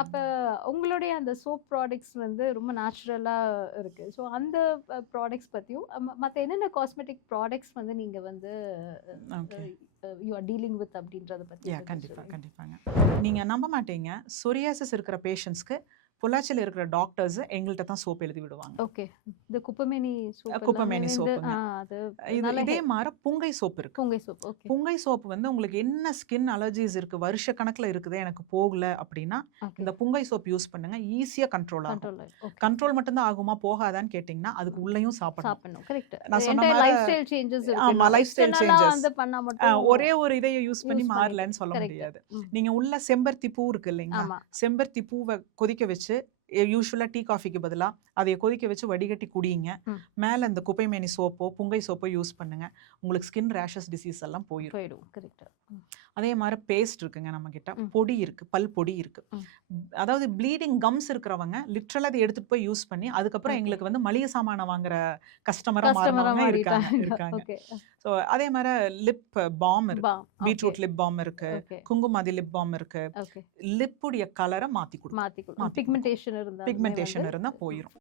அப்ப உங்களுடைய அந்த சோப் ப்ராடக்ட்ஸ் வந்து ரொம்ப நேச்சுரலா இருக்கு. ஸோ அந்த ப்ராடக்ட்ஸ் பத்தியும், மத்த என்னென்ன காஸ்மெட்டிக் ப்ராடக்ட்ஸ் வந்து நீங்க வந்து okay. You are dealing with அப்படின்றத பத்தி கொஞ்சம் கண்டிப்பா, சொல்லுங்க. கண்டிப்பாங்க. நீங்க நம்ப மாட்டீங்க. சொரியாசிஸ் இருக்கிற பேஷண்ட்ஸ்க்கு பொள்ளாச்சியில இருக்கிற டாக்டர்ஸ் எங்கள்ட்ட தான் சோப் எழுதி விடுவாங்க. ஓகே. இந்த குப்பைமேனி சோப் எல்லாமே குப்பைமேனி வந்து சோப்புங்க. அது இது நல்ல இதே மாரி புங்கை சோப் இருக்கு. பூங்கை சோப். ஓகே. புங்கை சோப்பு வந்து உங்களுக்கு என்ன ஸ்கின் அலர்ஜீஸ் இருக்கு, வருஷக்கணக்குல இருக்குது, எனக்கு போகல அப்படின்னா, ஓகே. இந்த புங்கை சோப் யூஸ் பண்ணுங்க. ஈஸியா கண்ட்ரோல் ஆகும். கண்ட்ரோல் ஆயிடும். ஓகே. கண்ட்ரோல் மட்டும் தான் ஆகுமா, போகாதான்னு கேட்டீங்கன்னா, அதுக்கு உள்ளயும் சாப்பிடணும். சாப்பிடணும். கரெக்ட். நான் சொன்ன என்டையர் மார லைஃப் ஸ்டைல் சேஞ்சஸ் இருக்கு. ஆமா, இன்னும் லைஃப் ஸ்டைல் எக்ஸ்டர்னலா சேஞ்சஸ். வந்து பண்ணா மட்டும் ஒரே ஒரு இதைய யூஸ் பண்ணி யூஸ் பண்ணிட்டு. மாறலன்னு சொல்ல கரெக்ட். முடியாது. ம். நீங்க உள்ள செம்பருத்தி பூ இருக்கு இல்லைங்களா? ஆமா. செம்பருத்தி பூவ கொதிக்க வச்சு, யூசுவலா டீ, காஃபிக்கு பதிலா அதைய கொதிக்க வச்சு வடிகட்டி குடியுங்க. ம். மேல இந்த குப்பைமேனி சோப்போ, புங்கை சோப்போ யூஸ் பண்ணுங்க. உங்களுக்கு ஸ்கின் ரேஷஸ் டிசீஸ் எல்லாம் போயிரும். போயிடும். கரெக்ட். ம். அதே மாரி பேஸ்ட் இருக்குங்க நம்மகிட்ட. ம். பொடி இருக்கு. பல் பொடி இருக்கு. ம். அதாவது ப்ளீடிங் கம்ஸ் இருக்கிறவங்க லிட்ரலா அத எடுத்துட்டு போய் யூஸ் பண்ணி, அதுக்கப்புறம் ஓகே. எங்களுக்கு வந்து மளிகை சாமான வாங்குற கஸ்டமரா கஸ்டமரா மாறுனவங்க இருக்காங்க மாறிட்டாங்க. இருக்காங்க. ஓகே. ஸோ அதே மாரி லிப் பால்ம் இருக்கு. Balm. Okay. Beetroot lip balm இருக்கு. ஓகே. குங்குமாதி லிப் பால்ம் இருக்கு. ஓகே. லிப்புடைய கலர மாத்தி குடுக்கும். மாத்தி மாத்தி குடுக்கும். பிக்மெண்டேஷன் இருந்தாலுமே பிக்மெண்டேஷன் வந்து இருந்தா போயிரும்.